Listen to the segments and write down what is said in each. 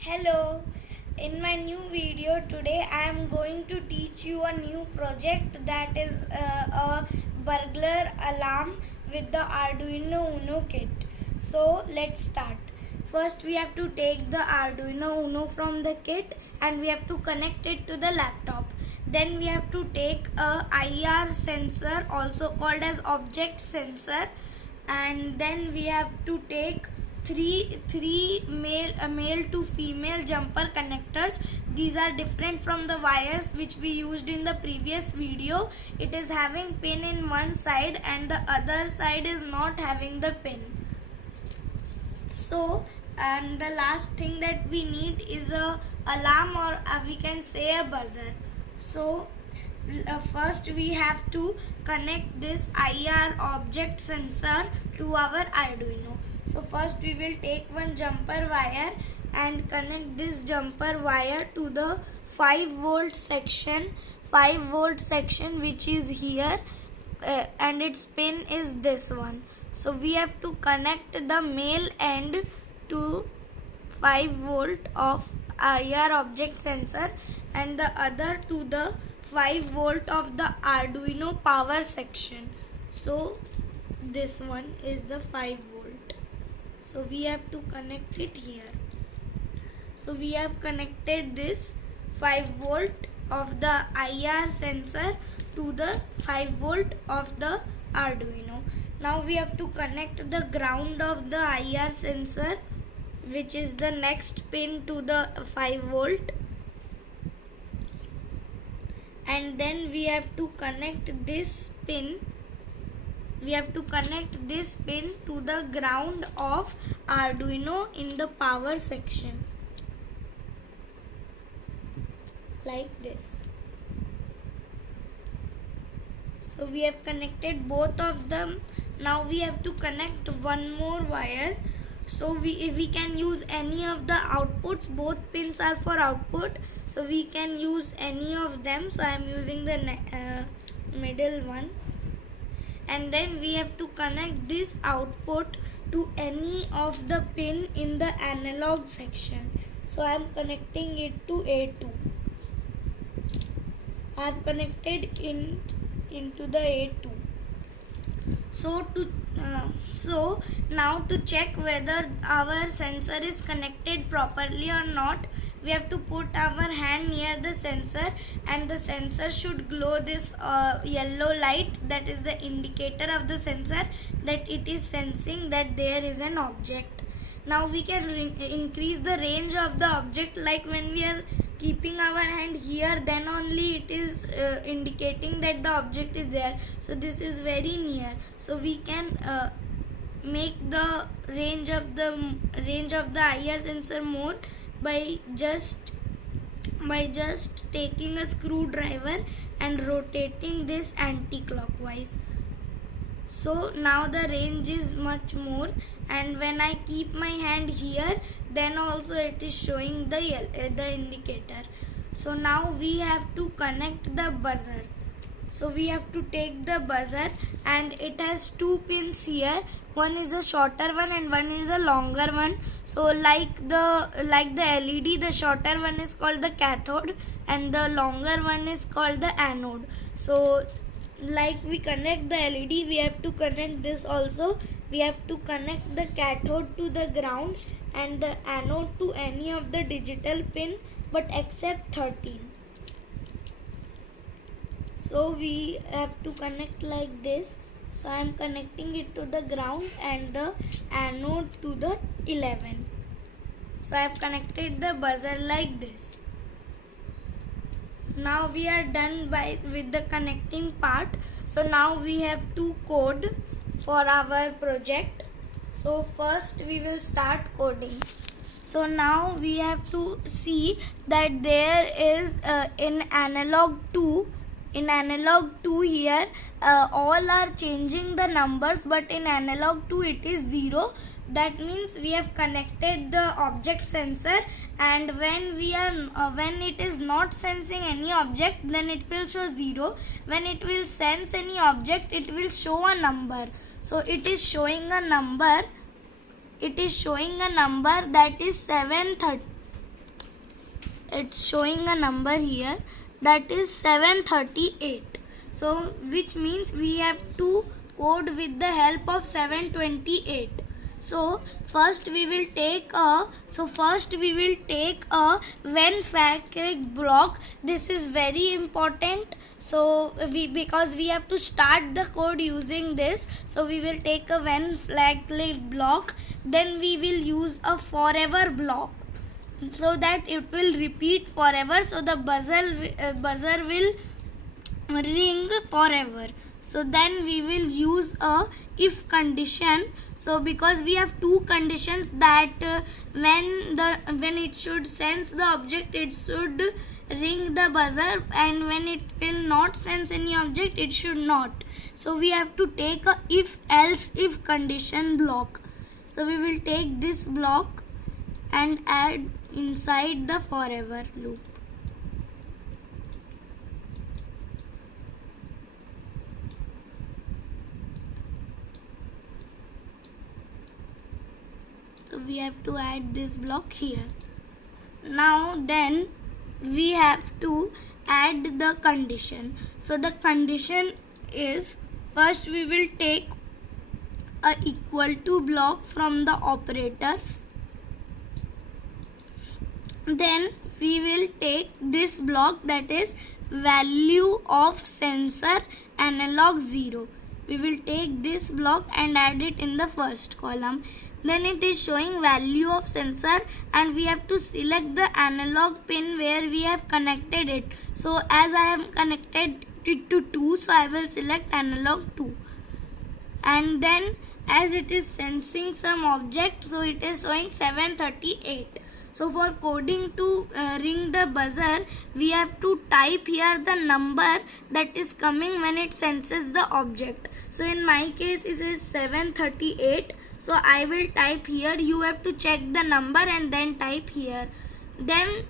Hello, in my new video today I am going to teach you a new project that is a burglar alarm with the Arduino Uno kit. So let's start. First we have to take the Arduino Uno from the kit and we have to connect it to the laptop. Then we have to take a IR sensor, also called as object sensor, and then we have to take three male to female jumper connectors. These are different from the wires which we used in the previous video. It is having pin in one side and the other side is not having the pin. So, and the last thing that we need is a alarm, or we can say a buzzer. So first we have to connect this IR object sensor to our Arduino. So first we will take one jumper wire and connect this jumper wire to the 5 volt section which is here, and its pin is this one. So we have to connect the male end to 5 volt of IR object sensor and the other to the 5 volt of the Arduino power section. So this one is the 5 volt. So we have to connect it here. So we have connected this 5 volt of the IR sensor to the 5 volt of the Arduino. Now we have to connect the ground of the IR sensor, which is the next pin, to the 5 volt, and then we have to connect this pin to the ground of Arduino in the power section, like this. So we have connected both of them. Now we have to connect one more wire. So we can use any of the outputs. Both pins are for output, so we can use any of them. So I am using the middle one. And then we have to connect this output to any of the pin in the analog section. So I am connecting it to A2. I have connected into the A2. So now to check whether our sensor is connected properly or not, we have to put our hand near the sensor, and the sensor should glow this yellow light, that is the indicator of the sensor that it is sensing that there is an object. Now we can increase the range of the object, like when we are keeping our hand here, then only it is indicating that the object is there. So this is very near, so we can make the range of the IR sensor more by just taking a screwdriver and rotating this anti-clockwise. So now the range is much more, and when I keep my hand here, then also it is showing the indicator. So now we have to connect the buzzer. So we have to take the buzzer, and it has two pins here. One is a shorter one and one is a longer one. So like the LED, the shorter one is called the cathode and the longer one is called the anode. So like we connect the LED, we have to connect this also. We have to connect the cathode to the ground and the anode to any of the digital pin, but except 13. So we have to connect like this. So I am connecting it to the ground and the anode to the 11. So I have connected the buzzer like this. Now we are done with the connecting part. So now we have to code for our project. So first we will start coding. So now we have to see that there is in analog 2 here, all are changing the numbers, but in analog 2 it is 0. That means we have connected the object sensor, and when it is not sensing any object, then it will show 0. When it will sense any object, it will show a number. So it is showing a number that is 730. it's showing a number here, that is 738. So which means we have to code with the help of 728. So first we will take a when factorial block. This is very important. So because we have to start the code using this, so we will take a when factorial block. Then we will use a forever block, so that it will repeat forever. So the buzzer will ring forever. So then we will use a if condition. So because we have two conditions, that when it should sense the object, it should ring the buzzer, and when it will not sense any object, it should not. So we have to take a if condition block. So we will take this block and add inside the forever loop. So we have to add this block here. Now then we have to add the condition. So the condition is, first we will take a equal to block from the operators. Then we will take this block, that is value of sensor analog 0. We will take this block and add it in the first column. Then it is showing value of sensor, and we have to select the analog pin where we have connected it. So as I am connected it to 2, so I will select analog 2. And then as it is sensing some object, so it is showing 738. So for coding to ring the buzzer, we have to type here the number that is coming when it senses the object. So in my case it is 738. So I will type here. You have to check the number and then type here. Then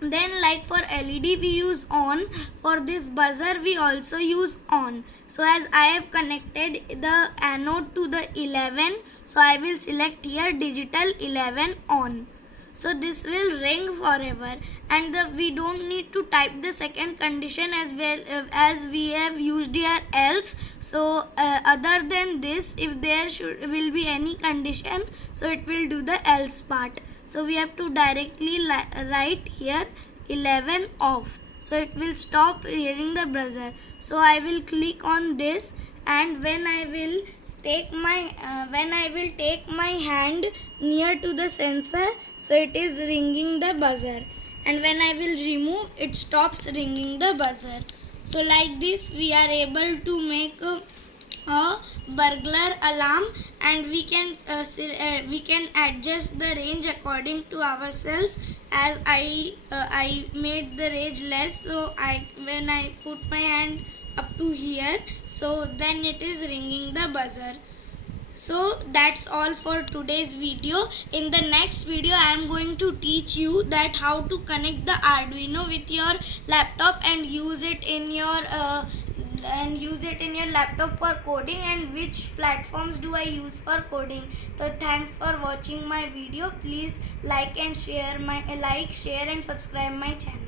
like for LED we use on. For this buzzer we also use on. So as I have connected the anode to the 11, so I will select here digital 11 on. So this will ring forever, and we don't need to type the second condition as well, as we have used here else. So other than this, if there will be any condition, so it will do the else part. So we have to directly write here 11 off. So it will stop hearing the buzzer. So I will click on this, and when I will take my hand near to the sensor, so it is ringing the buzzer, and when I will remove, it stops ringing the buzzer. So like this we are able to make a burglar alarm, and we can adjust the range according to ourselves. As I made the range less, so when I put my hand up to here, so then it is ringing the buzzer. So that's all for today's video. In the next video I am going to teach you that how to connect the Arduino with your laptop and use it in your laptop for coding, and which platforms do I use for coding. So thanks for watching my video. Please like, share and subscribe my channel.